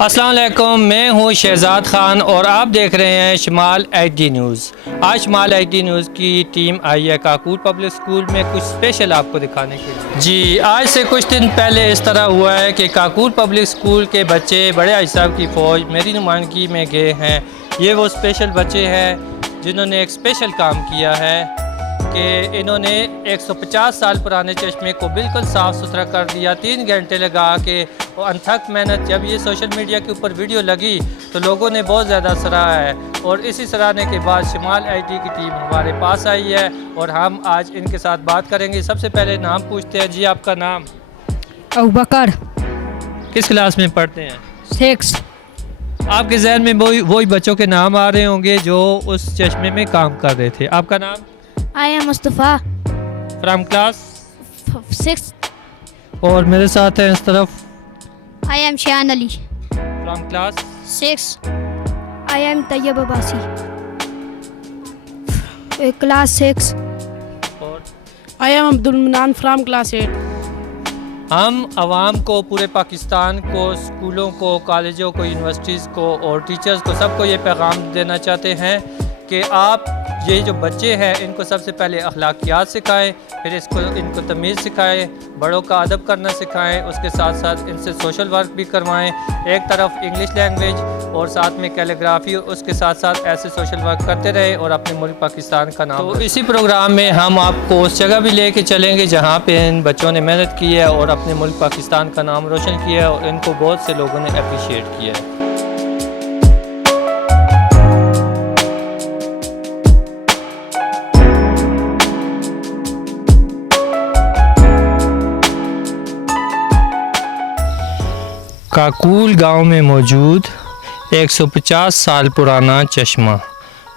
अस्सलाम वालेकुम, मैं हूँ शहजाद ख़ान और आप देख रहे हैं शमाल HD न्यूज़। आज शमाल HD न्यूज़ की टीम आई है काकूल पब्लिक स्कूल में कुछ स्पेशल आपको दिखाने के लिए। जी, आज से कुछ दिन पहले इस तरह हुआ है कि काकूल पब्लिक स्कूल के बच्चे बड़े भाई साहब की फ़ौज मेरी नुमाइंदगी में गए हैं। ये वो स्पेशल बच्चे हैं जिन्होंने एक स्पेशल काम किया है कि इन्होंने 150 साल पुराने चश्मे को बिल्कुल साफ़ सुथरा कर दिया 3 घंटे लगा के। और अनथक मेहनत, जब ये सोशल मीडिया के ऊपर वीडियो लगी तो लोगों ने बहुत ज़्यादा सराहा है और इसी सराहने के बाद शमाल ID की टीम हमारे पास आई है और हम आज इनके साथ बात करेंगे। सबसे पहले नाम पूछते हैं। जी, आपका नाम? अबूबकर। किस क्लास में पढ़ते हैं? 6। आपके जहन में वही बच्चों के नाम आ रहे होंगे जो उस चश्मे में काम कर रहे थे। आपका नाम? I am Mustafa. From class 6। और मेरे साथ हैं इस तरफ I am Shan Ali. From class 6। I am Tayyab Abbasi. Class 6। और आई एम अब्दुल मनान फ्राम क्लास 8। हम आवाम को, पूरे पाकिस्तान को, स्कूलों को, कॉलेजों को, यूनिवर्सिटीज़ को और टीचर्स को, सबको ये पैगाम देना चाहते हैं कि आप ये जो बच्चे हैं इनको सबसे पहले अखलाकियात सिखाएं, फिर इनको तमीज़ सिखाएं, बड़ों का अदब करना सिखाएं, उसके साथ साथ इनसे सोशल वर्क भी करवाएं। एक तरफ इंग्लिश लैंग्वेज और साथ में कैलीग्राफी, उसके साथ साथ ऐसे सोशल वर्क करते रहे और अपने मुल्क पाकिस्तान का नाम। तो इसी प्रोग्राम में हम आपको उस जगह भी लेके चलेंगे जहाँ पे इन बच्चों ने मेहनत की है और अपने मुल्क पाकिस्तान का नाम रोशन किया है और इनको बहुत से लोगों ने अप्रिशिएट किया है। काकूल गांव में मौजूद 150 साल पुराना चश्मा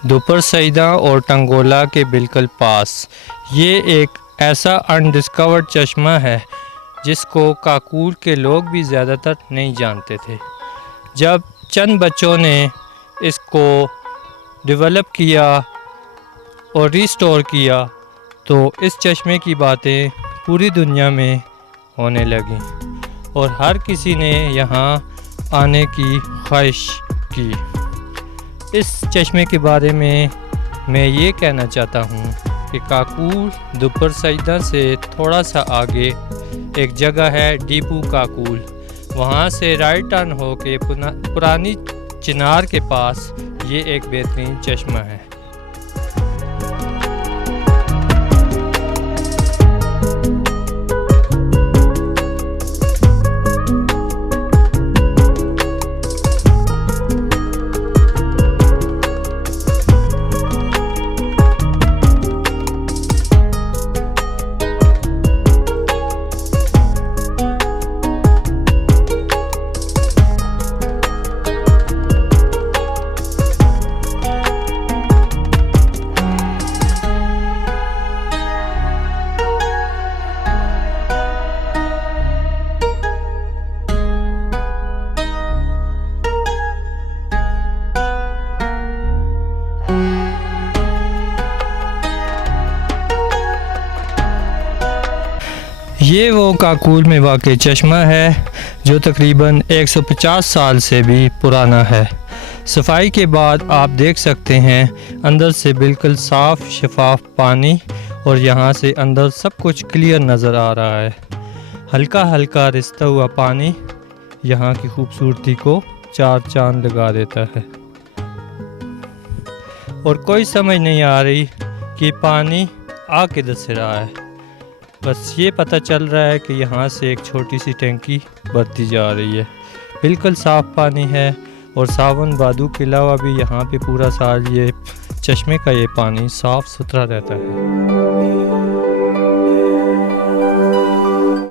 दोपर सईदा और टंगोला के बिल्कुल पास। ये एक ऐसा अनडिस्कवर्ड चश्मा है जिसको काकूल के लोग भी ज़्यादातर नहीं जानते थे। जब चंद बच्चों ने इसको डेवलप किया और रिस्टोर किया तो इस चश्मे की बातें पूरी दुनिया में होने लगीं और हर किसी ने यहाँ आने की ख्वाहिश की। इस चश्मे के बारे में मैं ये कहना चाहता हूँ कि काकूल दोपर सईदा से थोड़ा सा आगे एक जगह है डीपू काकूल, वहाँ से राइट टर्न होके पुरानी चिनार के पास ये एक बेहतरीन चश्मा है। ये वो काकूल में वाक़ई चश्मा है जो तकरीबन 150 साल से भी पुराना है। सफाई के बाद आप देख सकते हैं अंदर से बिल्कुल साफ़ शफाफ पानी और यहाँ से अंदर सब कुछ क्लियर नज़र आ रहा है। हल्का हल्का रिसता हुआ पानी यहाँ की खूबसूरती को 4 चांद लगा देता है और कोई समझ नहीं आ रही कि पानी आ किधर से रहा है। बस ये पता चल रहा है कि यहाँ से एक छोटी सी टंकी भरती जा रही है। बिल्कुल साफ़ पानी है और सावन भादों के अलावा भी यहाँ पे पूरा साल ये चश्मे का ये पानी साफ़ सुथरा रहता है।